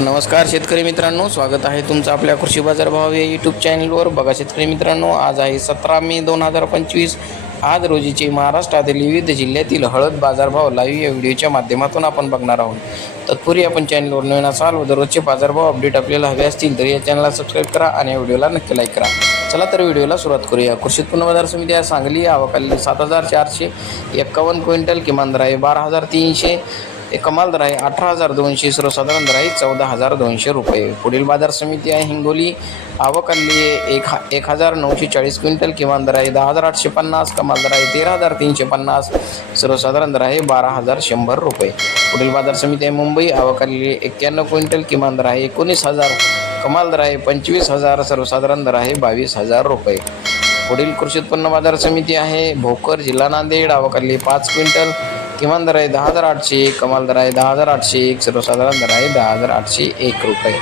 नमस्कार शेतकरी मित्रांनो स्वागत आहे तुमचं आपल्या कृषी बाजारभाव या यूट्यूब चॅनलवर बघा शेतकरी मित्रांनो आज आहे सतरा मे दोन हजार पंचवीस. आज रोजीचे महाराष्ट्रातील विविध जिल्ह्यातील हळद बाजारभाव लाईव्ह या व्हिडिओच्या माध्यमातून आपण बघणार आहोत. तत्पूर्वी आपण चॅनलवर नवीन असाल व दररोजचे बाजारभाव अपडेट आपल्याला हवे असतील तर या चॅनलला सबस्क्राईब करा आणि या व्हिडिओला नक्की लाईक करा. चला तर व्हिडिओला सुरुवात करूया. कृषी उत्पन्न बाजार समिती आहे सांगली आवकाली सात हजार चारशे एक्कावन्न क्विंटल किमान दर आहे बारा हजार तीनशे. कमाल दर आहे. अठरा हजार दोनशे सर्वसाधारण दर आहे. चौदा हजार दोनशे रुपये. पुढील बाजार समिती आहे हिंगोली. आवक आली आहे एक हा एक हजार नऊशे चाळीस क्विंटल किमान दर आहे. दहा हजार आठशे पन्नास. कमाल दर आहे. तेरा हजार तीनशे पन्नास. सर्वसाधारण दर आहे बारा हजार शंभर रुपये. पुढील बाजार समिती आहे मुंबई. आवक आलेली एक्क्याण्णव क्विंटल किमान दर आहे. एकोणीस हजार. कमाल दर आहे. पंचवीस हजार. सर्वसाधारण दर आहे बावीस हजार रुपये. पुढील कृषी उत्पन्न बाजार समिती आहे. भोकर जिल्हा नांदेड. आवकाली पाच क्विंटल. किमान दर आहे दहा हजार आठशे कमाल दर आहे दहा हजार आठशे एक सर्वसाधारण दर आहे दहा हजार आठशे एक रुपये.